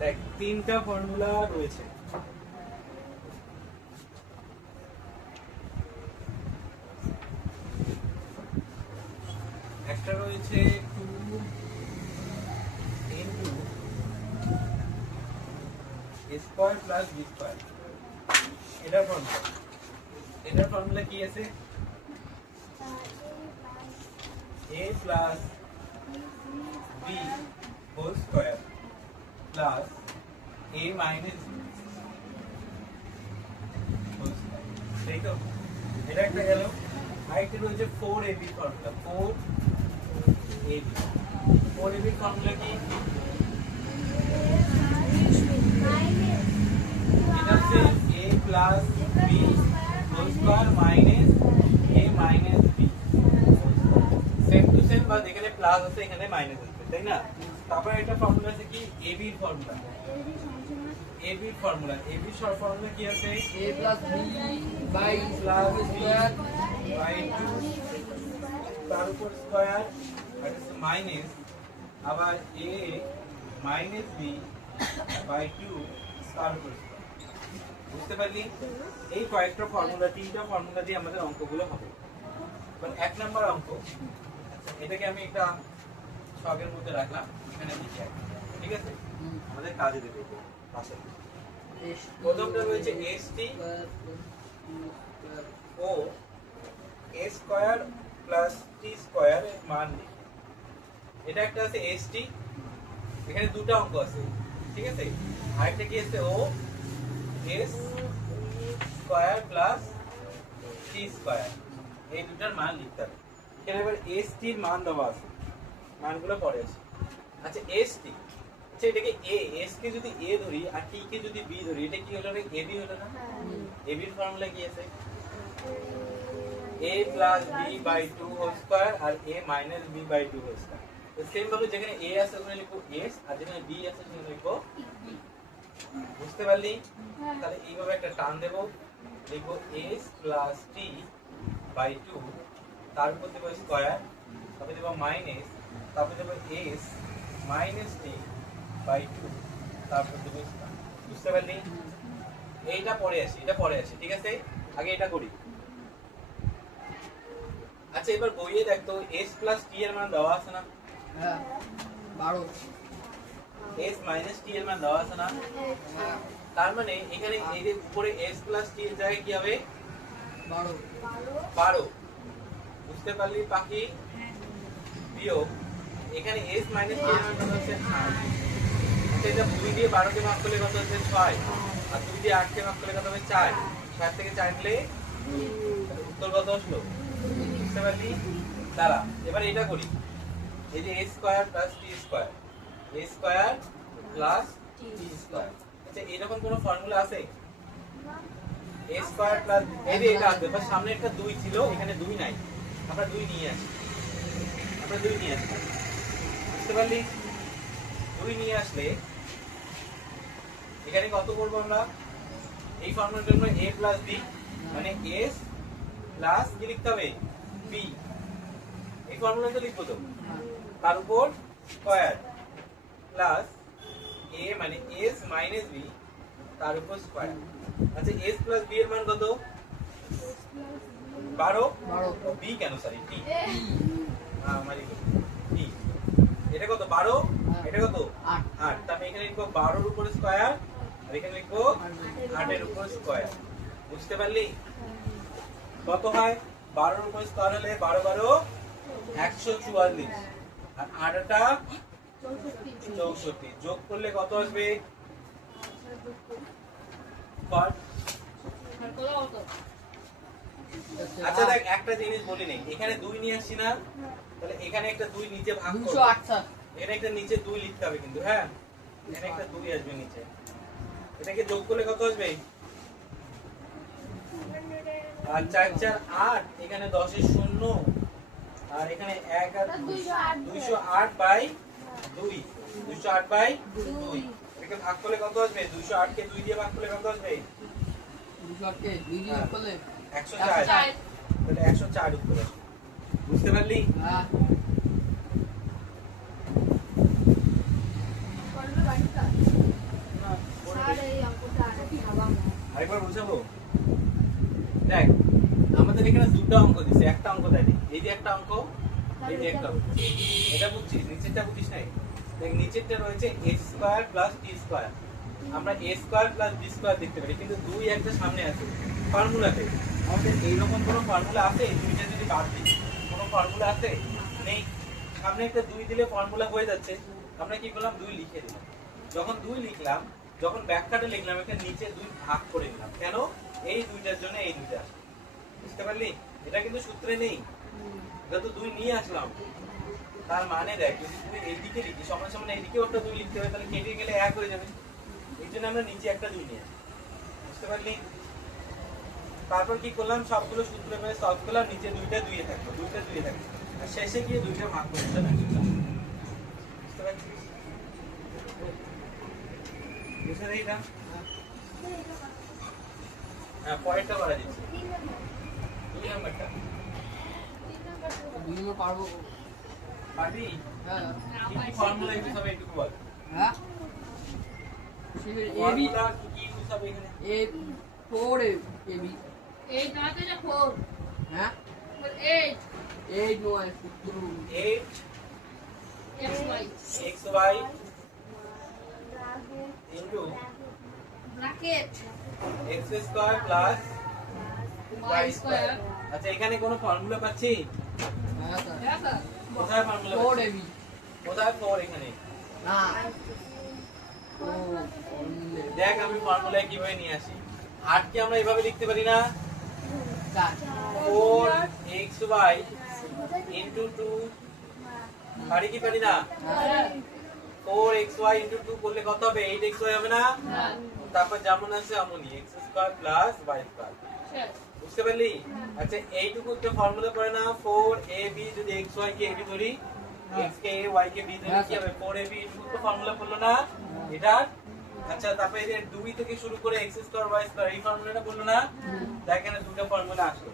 দেখ তিনটা ফর্মুলা রয়েছে। একটা রয়েছে 2 into a square plus b square, এটার ফর্মুলা কি আছে? a plus b whole square plus a minus b whole square, তাই তো? এটা একটা গেল। আরেকটা রয়েছে 4ab ফর্মুলা, 4ab ফর্মুলা কি? এটা হচ্ছে a plus b whole square minus a minus b, same to same, but এখানে প্লাস আছে এখানে মাইনাস আছে, তাই না? তারপর একটা ফর্মুলা আছে কি ab ফর্মুলা, ab ফর্মুলা কি আছে? a plus b by plus b square by 2 তার উপর স্কয়ার আর মাইনাস আবার a minus b by 2 তার উপর স্কয়ার। বুঝতে পারলি? এই কয়েকটা ফর্মুলা, তিনটা ফর্মুলা দিয়ে আমাদের অঙ্কগুলো হবে। এবার এক নাম্বার অঙ্ক, এটাকে আমি একটা ছকের মধ্যে রাখলাম, এখানে লিখে রাখলাম, ঠিক আছে? আমাদের কাজে দেবে পাশে। প্রথমটা রয়েছে st ও a square plus t square এর মান লিখি। এটা একটা আছে st, এখানে দুটো অঙ্ক আছে, ঠিক আছে? আরেকটা কি আছে ও s square plus t square, এই দুটার মান লিখতে হবে। এখানে এবার st এর মান দেওয়া আছে, মানগুলো পড়ে আছে। আচ্ছা st, আচ্ছা এটাকে কে যদি a ধরি আর t কে যদি b ধরি, এটা কি হলো রে? ab হলো না? ab এর ফর্মুলা কি আছে? a plus b by 2 whole square আর a minus b by 2 whole square। তো সেম ভাবে যেখানে a আছে ওখানে লিখো s, আর যেখানে b আছে সেখানে লিখো b। বুঝতে পারলি? তাহলে এইভাবে একটা টান দেব, লিখো s plus t by 2, তার উপর দেব স্কয়ার, তারপর দেব মাইনাস, তারপর দেব s minus t by 2, তারপর দেব স্কয়ার। বুঝতে পারলি? এইটা পরে আসি, ঠিক আছে? আগে এটা করি। আচ্ছা এবার বইয়ে দেখ তো s plus t এর মান দেওয়া আছে না? হ্যাঁ 12 s minus t এর মান দেওয়া আছে না? তার মানে এখানে এই যে উপরে s plus t এর জায়গায় কি হবে? 12। বুঝতে পারলি পাখি? বিয়োগ এখানে s minus t এর মান কত হচ্ছে? 8। আচ্ছা এটা 2 দিয়ে 12 কে ভাগ করলে কত হচ্ছে? 6, আর 2 দিয়ে 8 কে ভাগ করলে কত হবে? 4, 6 থেকে 4 গেলে উত্তর কত আসলো? বুঝতে পারলি? দাঁড়া এবার এটা করি, এই যে a square plus t square, a square plus t square. আচ্ছা এরকম কোন ফর্মুলা আছে? a স্কয়ার প্লাস, এই যে এটা আছে, বাট সামনে একটা 2 ছিল, এখানে 2 নাই, আমরা 2 নিয়ে আসি, বুঝতে পারলি? 2 নিয়ে আসলে এখানে কত করব আমরা? এই ফর্মুলার জন্য a প্লাস b মানে s প্লাস কি লিখতে হবে? b, এই ফর্মুলাটা লিখবো তো, তার উপর স্কয়ার প্লাস a মানে s মাইনাস b তার উপর স্কয়ার। আচ্ছা s প্লাস b এর মান কত? 12। b কেন সরি t, মানে t, এটা কত? 12, এটা কত? 8। তাহলে এখানে লিখবো 12 এর উপর স্কয়ার, আর এখানে লিখবো 8 এর উপর স্কয়ার। বুঝতে পারলি? কত হয়? 12 এর উপর স্কয়ার হলে 12 12 144, আর 8টা 64, যোগ করলে কত আসবে? আচ্ছা দেখ একটা জিনিস বলি নেই, এখানে 2 নিয়ে আসছি না, তাহলে এখানে একটা 2 নিচে ভাগ করব, 208 এখানে একটা নিচে 2 লিখতে হবে কিন্তু, হ্যাঁ এখানে একটা 2 আসবে নিচে, এটাকে যোগ করলে কত আসবে? আর 4 4 8, এখানে 10 এর 0, আর এখানে 1 আর 208 বাই 2, 208 বাই 2, এটাকে ভাগ করলে কত আসবে? 208 কে 2 দিয়ে ভাগ করলে কত আসবে? 208 কে 2 দিয়ে ভাগ করলে 104, তাহলে 104 উত্তর আসবে। বুঝতে পারলি? হ্যাঁ। আরেকবার বুঝাবো। দেখ আমাদের এখানে দুটো অঙ্ক দিছে, একটা অঙ্ক দেয়নি। এই যে একটা অঙ্ক, এই যে একটা অঙ্ক। এটা বুঝছিস? নিচেরটা বুঝিস নাই? দেখ নিচেরটা রয়েছে a² + t²। আমরা a² + b² দেখতে পারি, কিন্তু 2 একটা সামনে আছে ফর্মুলাতে। আমাদের এইরকম কোনো ফর্মুলা আছে? দুইটা যদি বাদ দিই কোনো ফর্মুলা আছে? নেই। সামনে একটা 2 দিলে ফর্মুলা হয়ে যাচ্ছে। আমরা কি করলাম? 2 লিখে দিলাম। যখন 2 লিখলাম, যখন ব্যাখ্যাটা লিখলাম, এটা নিচে 2 ভাগ করে দিলাম। কেন? এই দুইটার জন্য এই দুইটা আসে। বুঝতে পারলি? এটা কিন্তু সূত্রে নেই, এটা তো 2 নিয়ে আসলাম। তার মানে দেখ যদি তুই এইদিকে লিখি সমান সমান এইদিকে একটা 2 লিখতে হবে, তাহলে কেটে গেলে 1 হয়ে যাবে। এই জন্য আমরা নিচে একটা 2 নিয়ে আসি। বুঝতে পারলি? তারপর কি করলাম? সবগুলো সূত্র করে সলভ করলাম, নিচে 2টা 2 এ থাকলো, 2টা 2 এ থাকলো, আর শেষে গিয়ে 2টা ভাগ করে দিলাম। বুঝতে পারছিস? বুঝে নেই না? হ্যাঁ, পরেরটা করা যাচ্ছে। 2 নাম্বারটা 2 নম্বর পারবো। পারবি? হ্যাঁ কি কি ফর্মুলা ইউজ হবে একটু বল। হ্যাঁ শিখে এবি ফর্মুলা কি কি ইউজ হবে এখানে? এ 4 এবি 8 not is a 4. হ্যাঁ But 8 8 নয় সূত্র 8 xy. xy into Bracket x² plus y square. আচ্ছা এখানে কোনো ফর্মুলা পাচ্ছি? হ্যাঁ স্যার Yes, sir. কোথায় ফর্মুলা 4 পাচ্ছি? এবি কোথায় 4 এখানে? না ও দেখ আমি ফর্মুলা কিভাবে নিয়ে আসি। 8 কে আমরা এভাবে লিখতে পারি না? 4xy into 2 পারি কি পারি না? 4xy into 2 করলে কত হবে? 8xy হবে না? তারপর যেমন আছে এমনই x² plus y²। Yes. বুঝতে পারলি? আচ্ছা এইটুকু একটা ফর্মুলা পড়ে না? 4ab যদি xy কে ab ধরি, x K a y K b ধরি কি হবে? 4ab এইটুকু তো ফর্মুলা পড়লো না এটা? আচ্ছা তারপরে এই 2 থেকে শুরু করে x² y² এই ফর্মুলাটা বললো না? দেখ এখানে দুটো ফর্মুলা আসলো।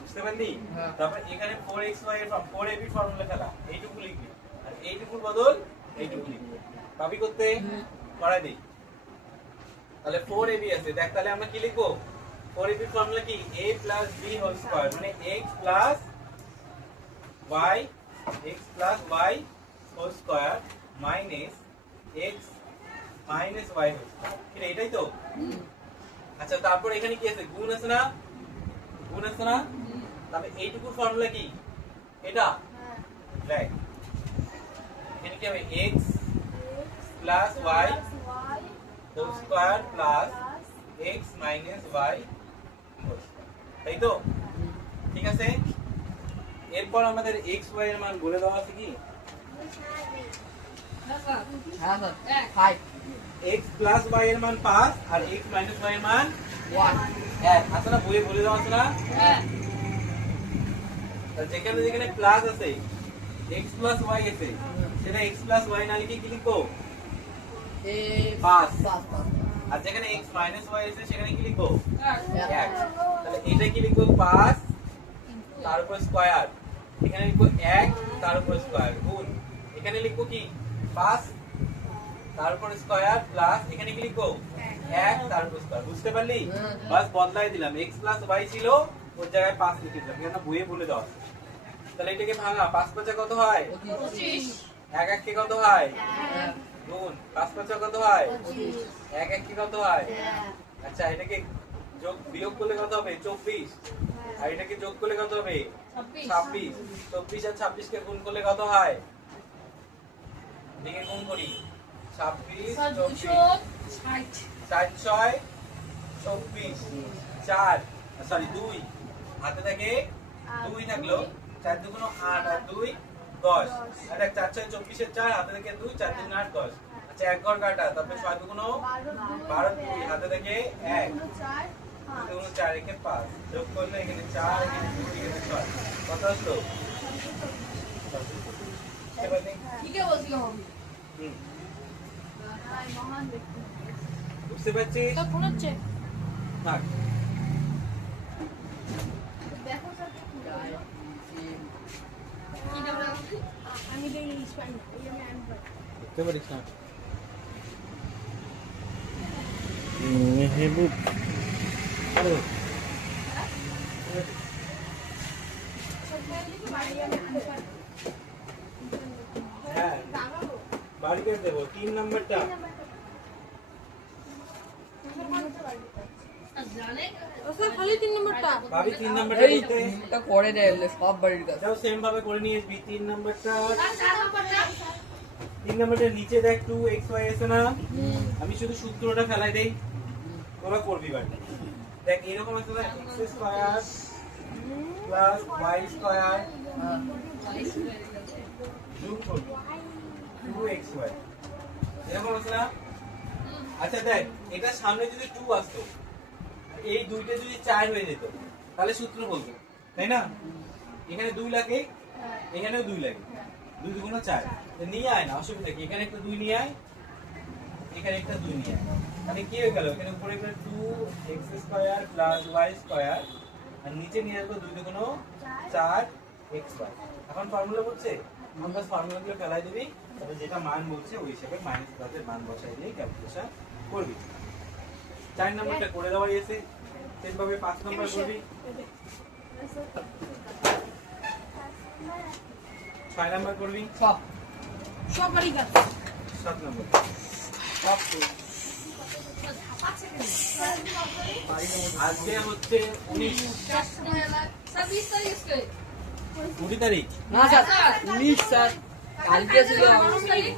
বুঝতে পারলি? হ্যাঁ। তারপর এখানে 4xy এর 4ab ফর্মুলা ফেলা, এইটুকু লিখবি। আর এইটুকুর বদল এইটুকু লিখবি। পাবি করতে? করাই দেই। তাহলে 4ab আছে। দেখ তাহলে আমরা কি লিখবো? 4ab ফর্মুলা কি? a plus b whole square মানে x plus y whole square minus x minus y whole square। কি রে, এটাই তো? আচ্ছা তারপর এখানে কি আছে? গুণ আছে না? গুণ আছে না? তবে এইটুকুর ফর্মুলা কি? এটা দেখ এখানে কি হবে? x plus y whole square plus x minus y whole square। তাই তো? ঠিক আছে। এরপর আমাদের x y এর মান বলে দেওয়া আছে কি? Yes, sir. হ্যাঁ স্যার 5 x plus y এর মান 5 আর x minus y এর মান 1 1 আছে না? বইয়ে বলে দেওয়া আছে না? Yeah. আর যেখানে যেখানে প্লাস আছে x plus y আছে সেটা x plus y না লিখে কি লিখবো? এ 5। 5 আর যেখানে x minus y আছে সেখানে কি লিখবো? Yes. 1। তাহলে এটা কি লিখবো? 5 তার উপর স্কয়ার, এখানে লিখবো 1 তার উপর স্কয়ার গুণ এখানে লিখবো কি? 5 তার উপর স্কয়ার প্লাস এখানে কি লিখবো? 1 তার উপর স্কয়ার। বুঝতে পারলি? বাস বদলাই দিলাম। x plus y ছিল ওর জায়গায় 5 লিখে দিলাম, কেন বইয়ে বলে দেওয়া আছে। তাহলে এটাকে ভাঙা, 5 5 কত হয়? 25. 1 1 কে কত হয়? হ্যাঁ গুণ 5 5 কত হয়? 25. 1 1 কে কত হয়? আচ্ছা এটাকে যোগ বিয়োগ করলে কত হবে? 24। আর এটাকে যোগ করলে কত হবে? 26. 26 আর 26 কে গুণ করলে কত হয়? দিকে গুণ করি 26 Sir, 24 260. 4 6 24 4 সরি 2 হাতে থাকে 2 থাকলো 4 দুগুণ 8 আর 2 10 আর 4 6 24 এর 4 হাতে থাকে 2 4 3 8 10। আচ্ছা এক ঘর কাটা, তারপরে 6 দুগুণ 12 2 হাতে থাকে 1 দুগুণ 4 একে 5 যোগ করলে এখানে 4 এখানে 2 এখানে 6 কত আসলো? এবারে ঠিক আছে বলছি হবে। বুঝতে পারছিস? তো ফোন হচ্ছে। থাক আমি দেখি ইসমাইল এই আমি আনবো। বুঝতে পারিস না? মেহবুব আরে হ্যাঁ বাড়ি করে দেবো 3 নাম্বারটা খালি 3 নম্বরটা ভাবি 3 নাম্বারটা এই করতে এটা করে দেয় সব বাড়ির কাছে যাও সেম ভাবে করে নিয়ে আসবি 3 নাম্বারটা 3 নাম্বারটার নিচে দেখ 2xy আছে না আমি শুধু সূত্রটা ফেলাই দেই তোরা করবি বাড়ি দেখ এরকম আছে না x square plus y square যোগ করবি 2xy এরকম আছে না আচ্ছা দেখ এটা সামনে যদি 2 আসতো এই দুইটা যদি 4 হয়ে যেত তাহলে সূত্র বলতো তাই না এখানে 2 লাগে এখানেও 2 লাগে 2 দুগুণ 4 তো নিয়ে আয় না অসুবিধা কি এখানে একটা 2 নিয়ে আয় এখানে একটা 2 নিয়ে আয় মানে কি হয়ে গেল এখানে উপরে একটা 2x square plus y square আর নিচে নিয়ে আসবো 2 দুগুণ 4xy এখন ফর্মুলা বলছে আমরা ফর্মুলাগুলো ফেলাই দিবি তবে যেটা মান বলছে ওই হিসাবে মাইনাস প্লাসের মান বসাই দিয়ে ক্যালকুলেশন করবি 4 নাম্বারটা করে দেওয়াই আছে সেম ভাবে 5 নাম্বার করবি 6 নাম্বার করবি সব সবারই কাজ 7 নাম্বার সব আজকে হচ্ছে 19 20 তারিখ না স্যার 19 স্যার কালকে ছিল 12 তারিখ